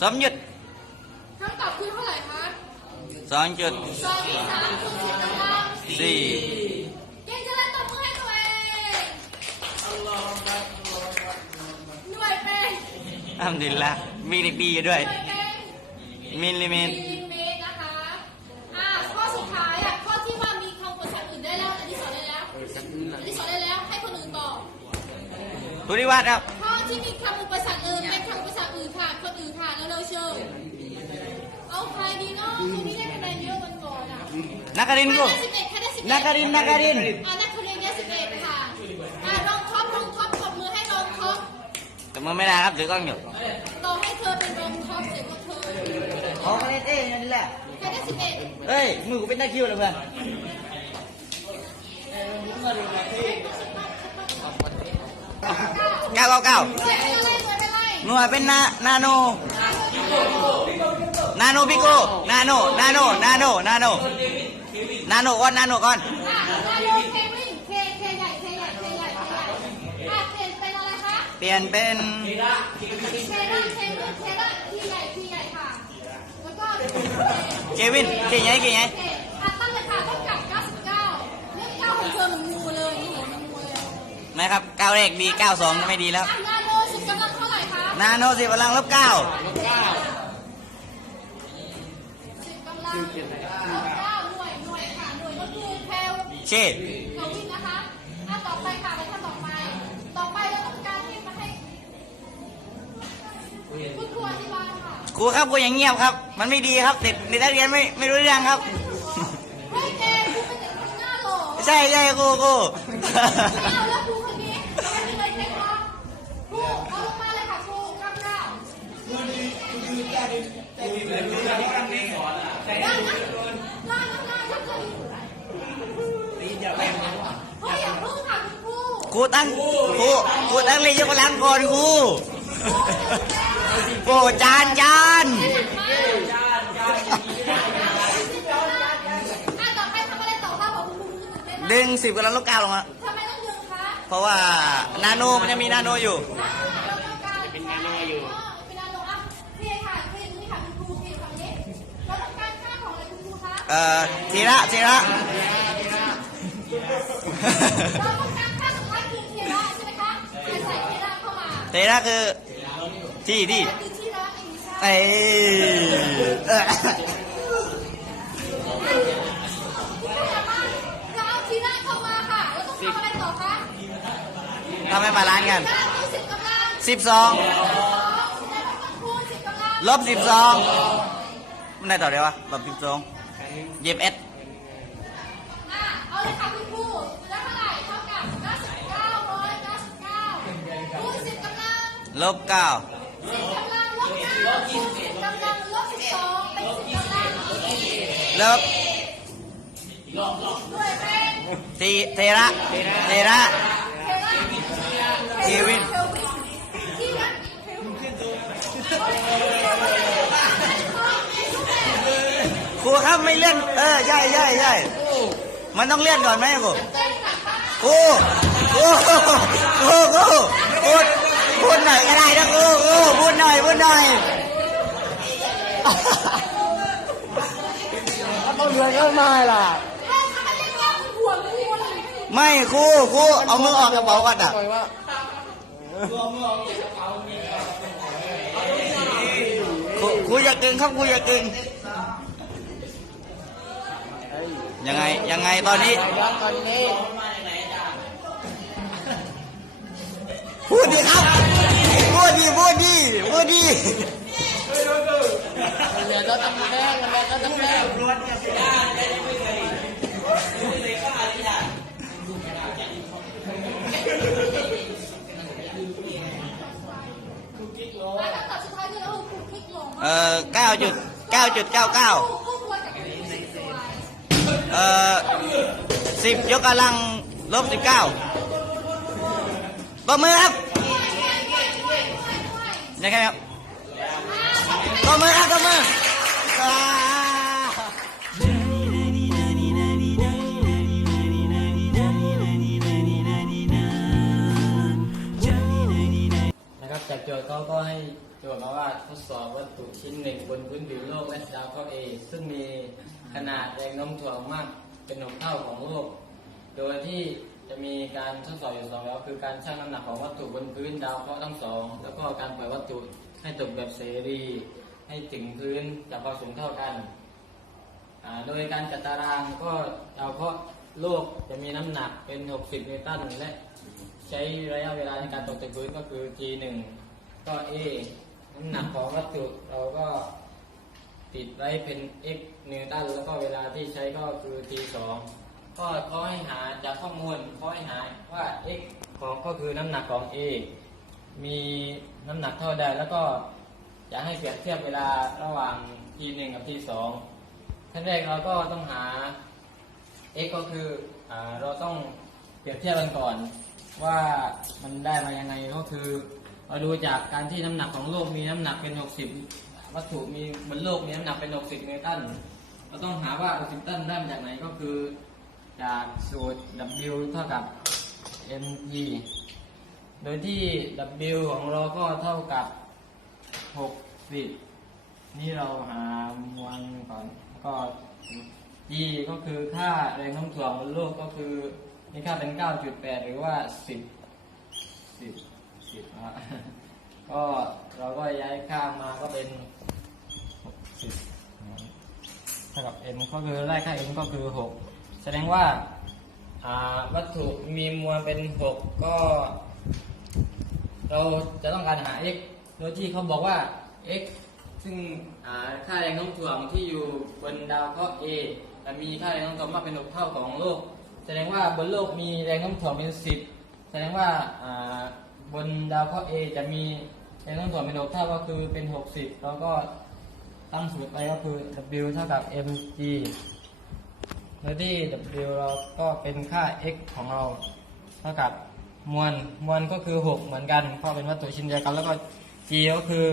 สมหยุดคำตอบคือเท่าไหร่คะสองจุดสองสามคูณสิบกำลังสี่เก่งจังเลยตบมือให้ตัวเองหน่วยเป็นอัลฮัมดุลิลละมีเด็กดีอยู่ด้วย หน่วยเป็นมิลลิเมตรมิลลิเมตรนะคะ อ่าข้อสุดท้ายอะข้อที่ว่ามีคำภาษาอื่นได้แล้ว อันที่สอนได้แล้ว อันที่สอนได้แล้วให้คนอื่นตอบภูริวัฒน์ครับ นักการินใครกูได้สิบเอ็ดใครได้สิบเอ็ดนักการินนักการินอ่านักเรียนได้สิบเอ็ดค่ะอ่ารองท็อปรองท็อปตบมือให้รองท็อปแต่มือไม่ได้ครับถือกล้องอยู่ต่อให้เธอเป็นรองท็อปเสร็จก็เธอขอคะแนนเองนั่นแหละใครได้สิบเอ็ดเฮ้ยมือกูเป็นตะคริวเลยเพื่อนเก้าเก้าเก้าเสียเป็นอะไรหน่วยเป็นอะไรหน่วยเป็นนานาโนนาโนพิโกนาโนนาโนนาโนนาโน นาโนก่อนนาโนก่อนอะนาโนเควิ่งเคเคใหญ่เคใหญ่เคใหญ่ใหญ่อะเปลี่ยนเป็นอะไรคะเปลี่ยนเป็นเคล่าเครุ่นเครุ่นเคล่าทีใหญ่ทีใหญ่ค่ะแล้วก็เคเควินเก่งไงเก่งไงเคอะตั้งเลยค่ะต้องกลับ99เรื่อง9ของเธอหมือนงูเลยนี่เห็นมันงูเลยไหมครับเก้าแรกดีเก้าสองไม่ดีแล้วนาโนสุดกำลังเท่าไหร่คะนาโนสิพลังลบเก้าสิบกำลัง ชเขาวิ่งนะคะอะต่อไปค่ะไปท่านต่อไป ต่อไปเราต้องการให้มาให้คุณครูอธิบายค่ะครูครับครูอย่างเงียบครับ มันไม่ดีครับเด็กเด็กนักเรียนไม่ไม่รู้เรื่องครับ เฮ้ยแกครูเป็นเด็กคนหน้าหล่อใช่ใช่ครูครู ไม่เอาแล้วครูคนนี้ไม่เป็นไรใช่ไหมคะครูเอาลงมาเลยค่ะครูกำกับได้นะได้นะได้นะ ถ้าเกิดเฮ้ยอย่าเพิ่งค่ะคุณครูครูตั้งครูครูตั้งเลยยกกำลังก่อนครูโอ้จานจานอะต่อไปทำอะไรต่อคะบอกคุณครูคุณครูดึงสิบกำลังลบเก้าลงมาทำไมต้องดึงคะเพราะว่านาโนมันยังมีนาโนอยู่ อ่าเราต้องการเป็นนาโนอยู่เป็นนาโนอะเคลียร์ค่ะเคลียร์ตรงนี้ค่ะคุณครูเคลียร์ฝั่งนี้เราต้องการค่าของอะไรคุณครูคะ เอ่อทีระทีระ เราต้องการค่าสุดท้ายคือเคลียร์ได้ใช่ไหมคะใส่ใส่เคลียร์ได้เข้ามาทีระคือที่ที่คือที่ร้านเองใช่เอ้ยเอ่อเราเอาทีร้านเข้ามาค่ะแล้วต้องทำอะไรต่อคะทำให้มาล้านกันการคือสิบกำลังสิบสองสิบกำลังคูณสิบกำลังลบสิบสองมันได้ต่อเดียววะลบสิบสองเย็บเอส บด้วยเป็นทีเทระเทระเทล่าเควินเทวินที่รักเทวินครูครับไม่เลื่อนเออใช่ใช่ใช่มันต้องเลื่อนก่อนไหมครูครูครูครูครูพูดพูด หน่อยก็ได้นะครูครูพูดหน่อยพูดหน่อยต้องเดินเข้ามาล่ะเฮ้ยทำไมเรียกว่าหัวงูอะไรไม่ครูครูเอามือออกกระเป๋าก่อนอะปล่อยว่าครูครูอย่าเก่งครับครูอย่าเก่งยังไงยังไงตอนนี้ย้อนตอนนี้พูดดีครับ พูดดีพูดดีพูดดี เหลือตัวตำแหน่งเหลือตัวตำแหน่ง แล้วคำตอบสุดท้ายคือเราครูคลิกลง เอ่อเก้าจุดเก้าจุดเก้าเก้า ครูควรจะเป็นสีสวย เอ่อสิบยกกำลังลบสิบเก้าปรบมือครับ ยังไงครับปรบมือครับปรบมืออ่านะครับจากโจทย์เขาก็ให้โจทย์มาว่าทดสอบวัตถุชิ้นหนึ่งบนพื้นผิวโลกและดาวเคราะห์เอซึ่งมีขนาดแรงโน้มถ่วงมากเป็นหกเท่าของโลก โดยที่ มีการทดสอบอยู่สองแล้วคือการชั่งน้ำหนักของวัตถุบนพื้นดาวเคราะห์ทั้งสองแล้วก็การปล่อยวัตถุให้ตกแบบเสรี ให้ถึงพื้นจากความสูงเท่ากัน โดยการจัดตารางก็ดาวเคราะห์โลกจะมีน้ำหนักเป็น 60 นิวตันและใช้ระยะเวลาในการตกจากพื้นก็คือ G1 ก็ A น้ำหนักของวัตถุเราก็ติดไว้เป็น x นิวตันแล้วก็เวลาที่ใช้ก็คือ T2 ก็เขาให้หาจากข้อมูลเขาให้หาว่า x ของก็คือน้ำหนักของ A มีน้ำหนักเท่าใดแล้วก็จะให้เปรียบเทียบเวลาระหว่าง T1 กับ T2 ขั้นแรกเราก็ต้องหา x ก็คืออเราต้องเปรียบเทียบกันก่อนว่ามันได้มายังไงก็คือเราดูจากการที่น้ำหนักของโลกมีน้ำหนักเป็น 60 วัตถุมีบนโลกมีน้ำหนักเป็น 60 นิวตันเราต้องหาว่า 60 ตันได้มาจากไหนก็คือ จากสูตร W เท่ากับ mg โดยที่ W ของเราก็เท่ากับ 60 นี่เราหามวลก่อนก็ G ก็คือค่าแรงโน้มถ่วงบนโลกก็คือมีค่าเป็น 9.8 หรือว่า 10 10 10นะฮะก็เราก็ย้ายค่ามาก็เป็น 60เท่ากับ m ก็คือไล่ค่า m ก็คือ 6 แสดงว่าวัตถุมีมวลเป็น 6 ก็ เราจะต้องการหา x โดยที่เขาบอกว่า x ซึ่งค่าแรงโน้มถ่วงที่อยู่บนดาวเคราะห์ A มีค่าแรงโน้มถ่วงมากเป็น6เท่าของโลก แสดงว่าบนโลกมีแรงโน้มถ่วงเป็น 10 แสดงว่าอ่าบนดาวเคราะห์ A จะมีแรงโน้มถ่วงเป็น6เท่าก็คือเป็น 60 แล้วก็ตั้งสูตรไปก็คือ W เท่ากับ mg โดยที่ W เราก็เป็นค่า x ของเราเท่ากับมวลมวลก็คือ 6 เหมือนกัน เพราะเป็นวัตถุชิ้นเดียวกัน แล้วก็ g ก็คือ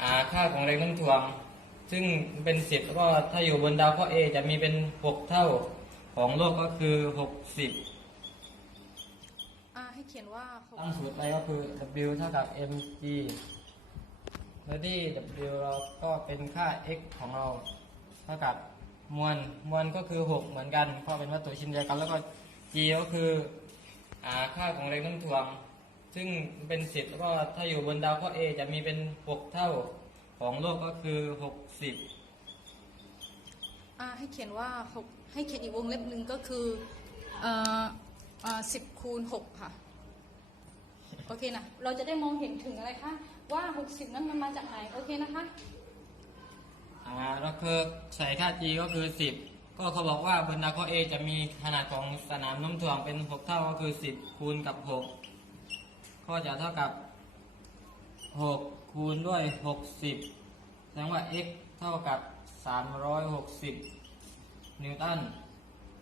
อ่าค่าของแรงโน้มถ่วง ซึ่งเป็น 10 แล้วก็ถ้าอยู่บนดาวเคราะห์ A จะมีเป็น 6 เท่าของโลกก็คือ60อ่าให้เขียนว่าหกตั้งสูตรไปก็คือ W เท่ากับ mg โดยที่ W เราก็เป็นค่า x ของเราเท่ากับ มวลมวลก็คือ 6 เหมือนกัน เพราะเป็นวัตถุชิ้นเดียวกันแล้วก็ g ก็คืออ่าค่าของแรงโน้มถ่วง ซึ่งเป็น 10 แล้วก็ถ้าอยู่บนดาวเคราะห์ A จะมีเป็น 6 เท่าของโลกก็คือ 60 อ่าให้เขียนว่าหกให้เขียนอีกวงเล็บหนึ่งก็คือเอ่ออ่าสิบคูณหกค่ะ โอเคนะ เราจะได้มองเห็นถึงอะไรคะ ว่าหกสิบนั้นมันมาจากไหน โอเคนะคะ อ่าแล้วคือใส่ค่า g ก็คือ 10 ก็เขาบอกว่าบนดาวเคราะห์ A จะมีขนาดของสนามโน้มถ่วงเป็น 6 เท่าก็คือ 10 คูณกับ 6 ก็จะเท่ากับ 6 คูณด้วย 60 แสดงว่า x เท่ากับ 360 นิวตัน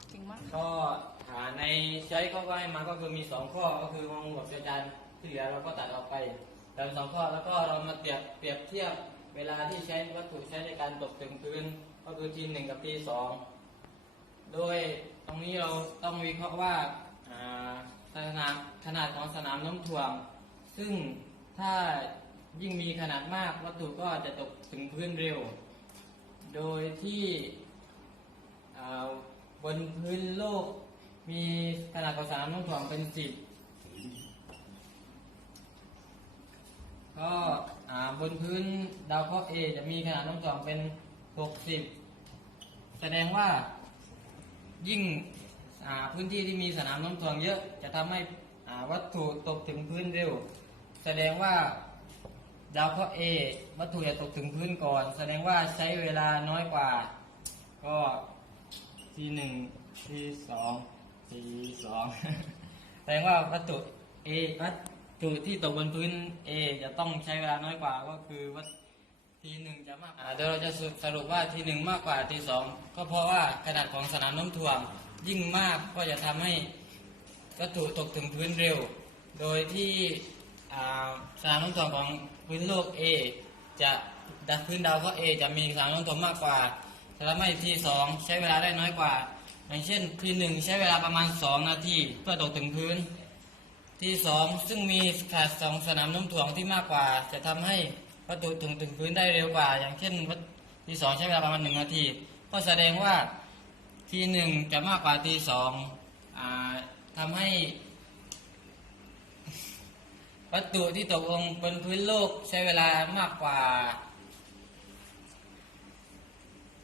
เก่งมากก็หาในใช้ข้อก็ให้มาก็คือมี 2 ข้อก็คืองงแบบอาจารย์ที่เหลือเราก็ตัดออกไปแต่สองข้อแล้วก็เรามาเปรียบเปรียบเทียบ เวลาที่ใช้วัตถุใช้ในการตกถึงพื้นก็คือทีหนึ่งกับทีสองโดยตรงนี้เราต้องวิเคราะห์ว่าขนาดขนาดของสนามน้มถ่วง ซึ่งถ้ายิ่งมีขนาดมากวัตถุก็จะตกถึงพื้นเร็ว โดยที่บนพื้นโลกมีขนาดของสนามน้มถ่วงเป็นสิบก็ บนพื้นดาวเคราะห์ A จะมีขนาดน้มถ่วงเป็นหกสิบแสดงว่ายิ่งพื้นที่ที่มีสนามน้มถ่วงเยอะ จะทำให้วัตถุตกถึงพื้นเร็ว แสดงว่าดาวเคราะห์ A วัตถุจะตกถึงพื้นก่อน แสดงว่าใช้เวลาน้อยกว่า ก็ทีหนึ่งทีสองทีสองแสดงว่าวัตถุ A วัต ถุที่ตกบนพื้น A จะต้องใช้เวลาน้อยกว่าก็คือวัตทีหนึ่งจะมากอ่าเดี๋ยวเราจะสรุปว่าทีหนึ่งมากกว่าทีสองก็เพราะว่าขนาดของสนามน้มถ่วง ยิ่งมากก็จะทำให้วัตถุตกถึงพื้นเร็ว โดยที่สนามน้มถ่วงของพื้นโลก A จะดับพื้นดาวเคราะ A จะมีสนามน้มถ่วงมากกว่าแต่ทำให้ทีสองใช้เวลาได้น้อยกว่า อย่างเช่นทีหนึ่งใช้เวลาประมาณ 2 นาทีเพื่อตกถึงพื้น ทีสองซึ่งมีขนาดสองสนามน้มถ่วงที่มากกว่า จะทำให้วัตถุถึงถึงพื้นได้เร็วกว่า อย่างเช่นทีสองใช้เวลาประมาณหนึ่งนาที ก็แสดงว่าทีหนึ่งจะมากกว่าทีสองอ่าทำให้ วัตถุที่ตกลงบนพื้นโลกใช้เวลามากกว่า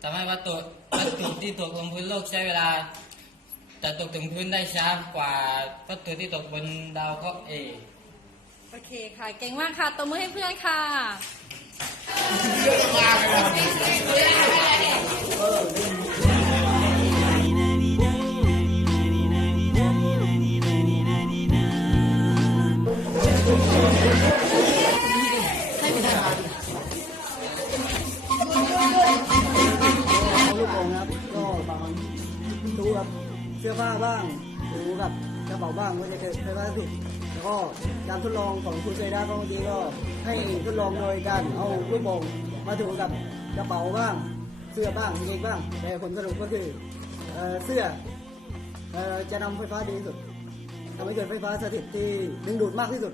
ทำให้วัตถุวัตถุที่ตกลงพื้นโลกใช้เวลา จะตกถึงพื้นได้ช้ากว่าวัตถุที่ตกบนดาวเคราะห์เอ โอเคค่ะ เก่งมากค่ะตบมือให้เพื่อนค่ะ ผ้าบ้างดูกับกระเป๋าบ้างก็จะเกิดไฟฟ้าสถิตแล้วก็การทดลองของคุณเซด้าก็บางทีก็ให้ทดลองโดยการเอาลูกโป่งมาถูกับกระเป๋าบ้าง เสื้อบ้างกางเกงบ้าง แต่ผลสรุปก็คือเสื้อเอ่อจะนำไฟฟ้าดีที่สุดทำให้เกิดไฟฟ้าสถิตที่ดึงดูดมากที่สุด